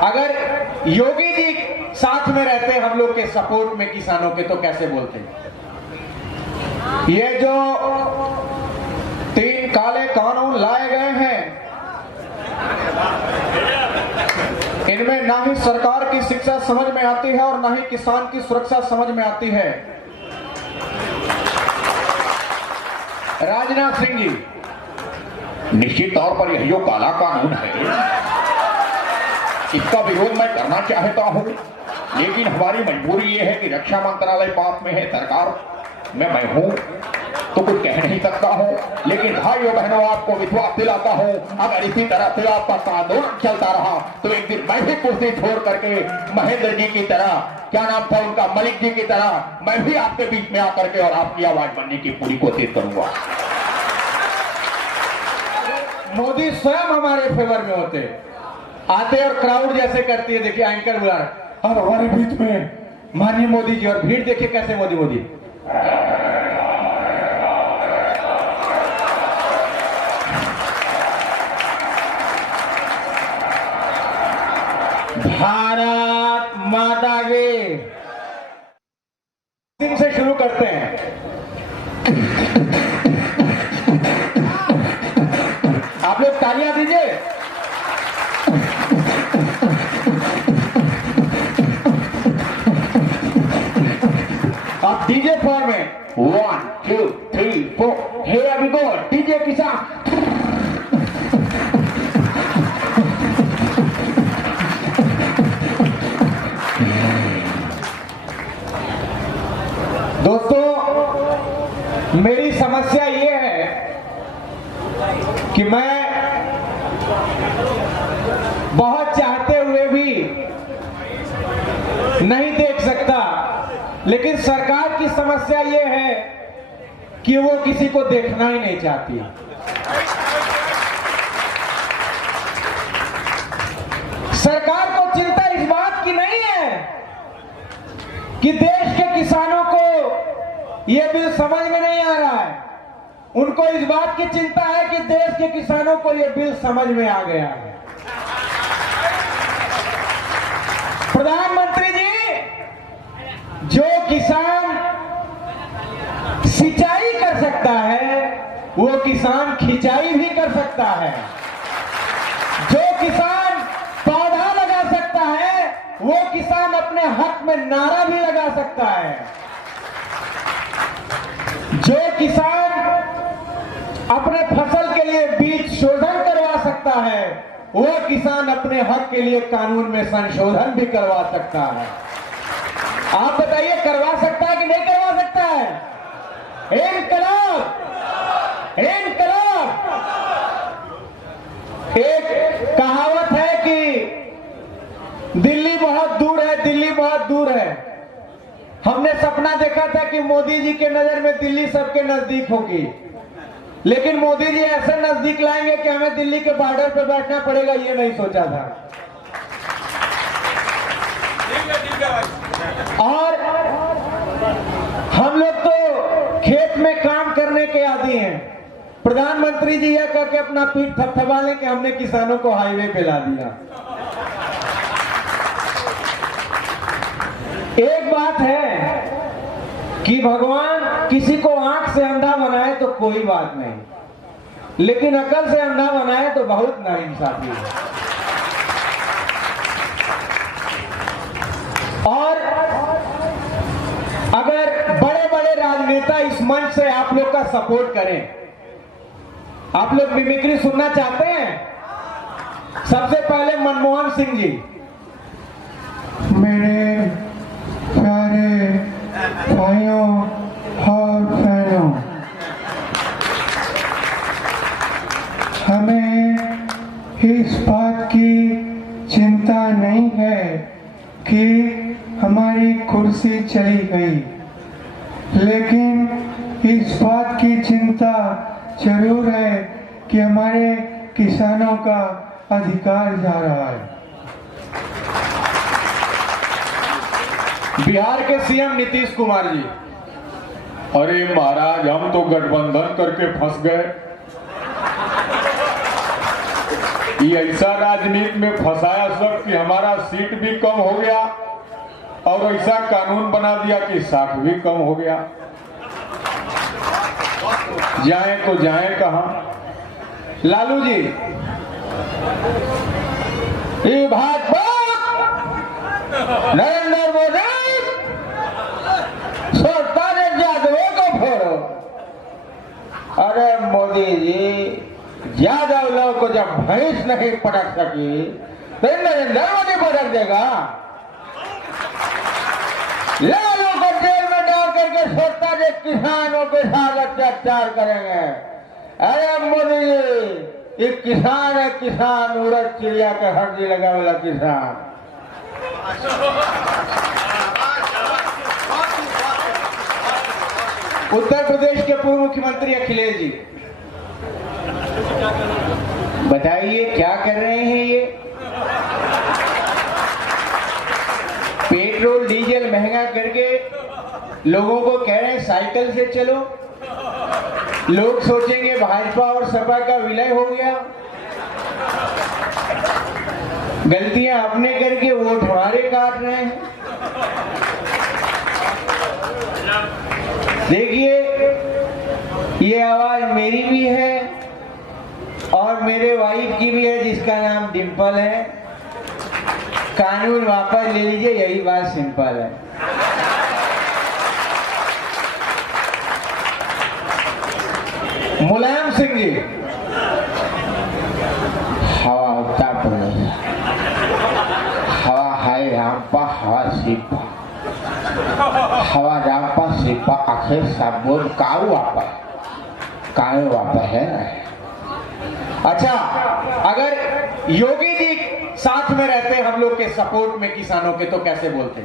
अगर योगी जी साथ में रहते हम लोग के सपोर्ट में किसानों के, तो कैसे बोलते? ये जो 3 काले कानून लाए गए हैं, इनमें ना ही सरकार की शिक्षा समझ में आती है और ना ही किसान की सुरक्षा समझ में आती है। राजनाथ सिंह जी, निश्चित तौर पर यह जो काला कानून है, इसका विरोध मैं करना चाहता हूं, लेकिन हमारी मजबूरी यह है कि रक्षा मंत्रालय पास में है, सरकार में मैं हूं, तो कुछ कह नहीं सकता हूं। लेकिन भाइयों बहनों, आपको विश्वास दिलाता हूं, अगर इसी तरह से आपका आंदोलन चलता रहा तो एक दिन मैं भी कुर्सी छोड़ करके महेंद्र जी की तरह, क्या नाम था उनका, मलिक जी की तरह, मैं भी आपके बीच में आकर के और आपकी आवाज बनने की पूरी कोशिश करूंगा। मोदी स्वयं हमारे फेवर में होते आते और क्राउड जैसे करती है, देखिए एंकर बुला रहे और हमारे बीच में माननीय मोदी जी, और भीड़ देखिए कैसे मोदी मोदी। भारत माता की दिन से शुरू करते हैं। आप लोग तालियां दीजिए। आप डीजे फॉर्म में 1 2 3 4 हियर वी गो, डीजे किसान। दोस्तों, मेरी समस्या ये है कि मैं बहुत चाहते हुए भी नहीं देख सकता, लेकिन सरकार की समस्या ये है कि वो किसी को देखना ही नहीं चाहती। सरकार को चिंता इस बात की नहीं है कि देश के किसानों को यह बिल समझ में नहीं आ रहा है, उनको इस बात की चिंता है कि देश के किसानों को यह बिल समझ में आ गया है। प्रधानमंत्री जी, जो किसान सिंचाई कर सकता है वो किसान खिंचाई भी कर सकता है। जो किसान पौधा लगा सकता है वो किसान अपने हक में नारा भी लगा सकता है। जो किसान अपने फसल के लिए बीज शोधन करवा सकता है वो किसान अपने हक के लिए कानून में संशोधन भी करवा सकता है। आप बताइए, करवा सकता है कि नहीं करवा सकता है? इनकलाब, इनकलाब। एक कहावत है कि दिल्ली बहुत दूर है, दिल्ली बहुत दूर है। हमने सपना देखा था कि मोदी जी के नजर में दिल्ली सबके नजदीक होगी, लेकिन मोदी जी ऐसे नजदीक लाएंगे कि हमें दिल्ली के बॉर्डर पर बैठना पड़ेगा, ये नहीं सोचा था। और हम लोग तो खेत में काम करने के आदी हैं। प्रधानमंत्री जी यह कह के अपना पीठ थपथपा लें कि हमने किसानों को हाईवे पे ला दिया। एक बात है कि भगवान किसी को आंख से अंधा बनाए तो कोई बात नहीं, लेकिन अकल से अंधा बनाए तो बहुत नाइंसाफी है। और अगर बड़े बड़े राजनेता इस मंच से आप लोग का सपोर्ट करें, आप लोग मिमिक्री सुनना चाहते हैं? सबसे पहले मनमोहन सिंह जी। मेरे प्यारे भाइयों और बहनों, हमें इस बात की चिंता नहीं है कि हमारी कुर्सी चली गई, लेकिन इस बात की चिंता जरूर है कि हमारे किसानों का अधिकार जा रहा है। बिहार के सीएम नीतीश कुमार जी। अरे महाराज, हम तो गठबंधन करके फंस गए। ये ऐसा राजनीति में फंसाया सब कि हमारा सीट भी कम हो गया और ऐसा कानून बना दिया कि साख भी कम हो गया। जाए तो जाए कहां? लालू जी, ये भाजपा नरेंद्र मोदी सरकार यादवों को फोड़ो। अरे मोदी जी, यादव लोग को जब भैंस नहीं पटक सकी तो नरेंद्र मोदी पटक देगा। लालू को जेल में डाल करके सोचता है किसानों के साथ अत्याचार करेंगे। अरे मोदी जी, ये किसान है, किसान उड़द चिड़िया के हड्डी लगा वाला किसान। उत्तर प्रदेश के पूर्व मुख्यमंत्री अखिलेश जी, बताइए क्या कर रहे हैं ये? पेट्रोल डीजल महंगा करके लोगों को कह रहे हैं साइकिल से चलो। लोग सोचेंगे भाजपा और सपा का विलय हो गया। गलतियां अपने करके वोट हमारे काट रहे हैं। देखिए, ये आवाज मेरी भी है और मेरे वाइफ की भी है जिसका नाम डिंपल है। कानून वापस ले लीजिए, यही बात सिंपल है। मुलायम सिंह जी, हवा उत्तर प्रदेश, हवा हाय रामपा, हवा सिपा, हवा रामपा सिपा आखिर सब बोल काऊ वापस है। अच्छा, अगर योगी जी साथ में रहते हम लोग के सपोर्ट में किसानों के, तो कैसे बोलते?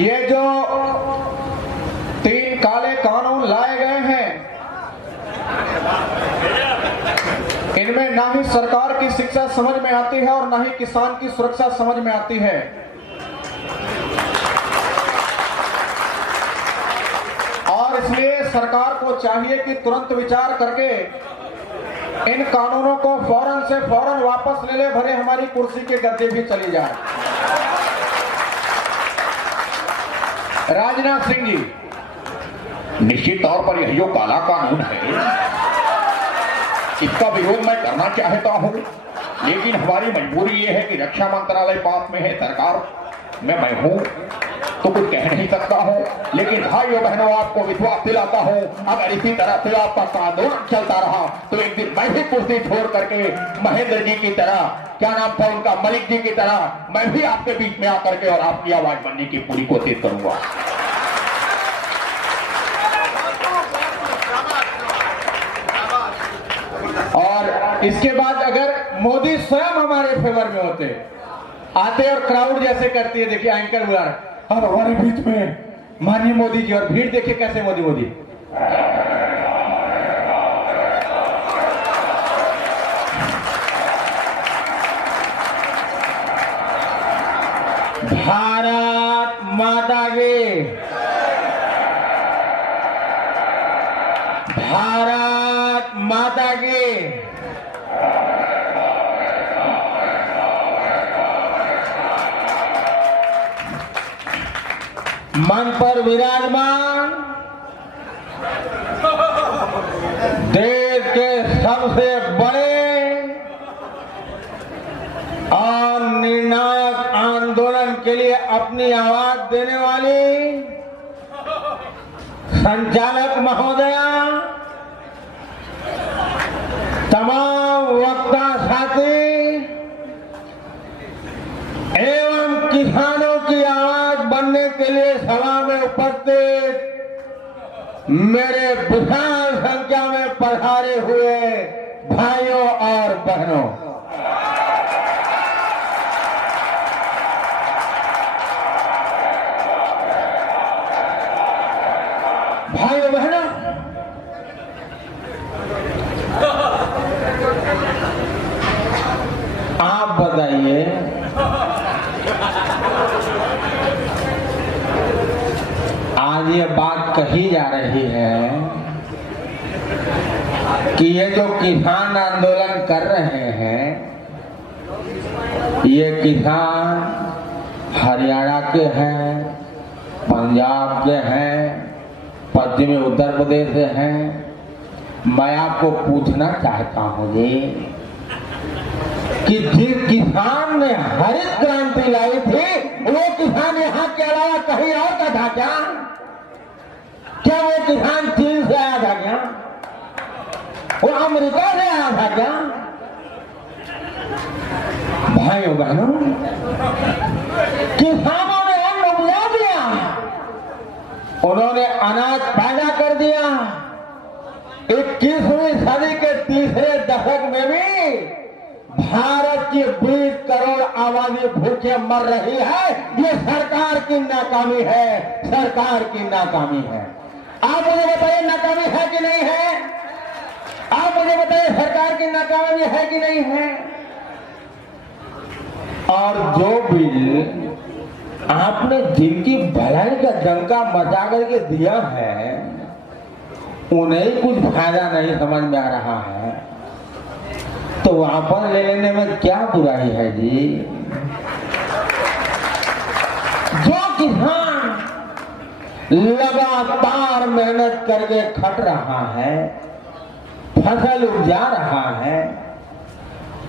ये जो 3 काले कानून लाए गए हैं, इनमें ना ही सरकार की शिक्षा समझ में आती है और ना ही किसान की सुरक्षा समझ में आती है। और इसलिए सरकार को चाहिए कि तुरंत विचार करके इन कानूनों को फौरन से फौरन वापस ले ले, भरे हमारी कुर्सी के गद्दे भी चली जाए। राजनाथ सिंह जी, निश्चित तौर पर यह जो काला कानून है, इसका विरोध मैं करना चाहता हूं, लेकिन हमारी मजबूरी यह है कि रक्षा मंत्रालय पास में है, सरकार में मैं हूं, तो कुछ कह नहीं सकता हूं। लेकिन भाइयों बहनों, आपको विश्वास दिलाता हूं, अगर इसी तरह से आपका आंदोलन चलता रहा तो एक दिन मैं भी कुर्सी छोड़ करके महेंद्र जी की तरह, क्या नाम था उनका, मलिक जी की तरह, मैं भी आपके बीच में आकर के और आपकी आवाज बनने की पूरी कोशिश करूंगा। और इसके बाद अगर मोदी स्वयं हमारे फेवर में होते, आते और क्राउड जैसे करती है, देखिए एंकर बुला रहे और हमारे बीच में माननीय मोदी जी, और भीड़ देखिए कैसे मोदी भारत माता की, भारत माता की। मन पर विराजमान देश के सबसे बड़े और निर्णायक आंदोलन के लिए अपनी आवाज देने वाली संचालक महोदया, तमाम वक्ता साथी एवं किसानों की आवाज बनने के लिए सभा में उपस्थित मेरे विशाल संख्या में पधारे हुए भाइयों और बहनों, भाइयों बहनों, आप बताइए, आज ये बात कही जा रही है कि ये जो किसान आंदोलन कर रहे हैं, ये किसान हरियाणा के हैं, पंजाब के हैं, पश्चिमी उत्तर प्रदेश से हैं। मैं आपको पूछना चाहता हूँ जी कि जिस किसान ने हरित क्रांति लाई थी, वो किसान यहाँ के अलावा कहीं और का था क्या? क्या वो किसान चीन से आया था क्या? वो अमेरिका से आया था क्या? भाइयों बहनों, किसानों ने अन्न उपजा दिया, उन्होंने अनाज पैदा कर दिया। 21वीं सदी के तीसरे दशक में भी भारत की 20 करोड़ आबादी भूखे मर रही है। ये सरकार की नाकामी है, सरकार की नाकामी है। आप मुझे बताइए नाकामी है कि नहीं है? आप मुझे बताइए सरकार की नाकामी है कि नहीं है? और जो बिल आपने जिनकी भलाई का डंका मचा करके दिया है, उन्हें कुछ फायदा नहीं समझ में आ रहा है, तो वापस ले लेने में क्या बुराई है जी? जो किसान लगातार मेहनत करके खट रहा है, फसल उपजा रहा है,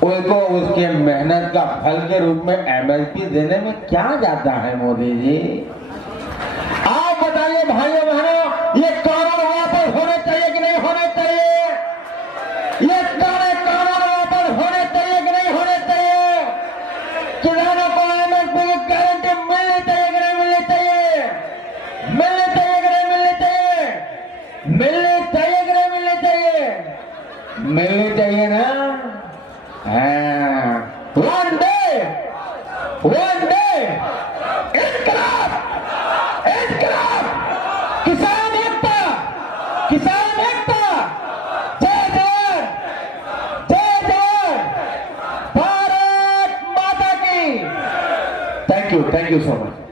उनको उसके मेहनत का फल के रूप में एमएसपी देने में क्या जाता है मोदी जी? आप बताइए भाइयों बहनों, ये कानून वापस होने चाहिए कि नहीं होने चाहिए? ये कानून वापस होने चाहिए कि नहीं होने चाहिए? किसानों को एमएसपी की गारंटी मिलनी चाहिए कि नहीं मिलनी चाहिए? मिलनी चाहिए कि नहीं मिलनी चाहिए? मिलनी चाहिए कि नहीं मिलनी चाहिए? मिलनी चाहिए ना? One day, इनकलाब, इनकलाब, किसान एकता, किसान एकता, जय जवान, जय जवान, भारत माता की। Thank you so much.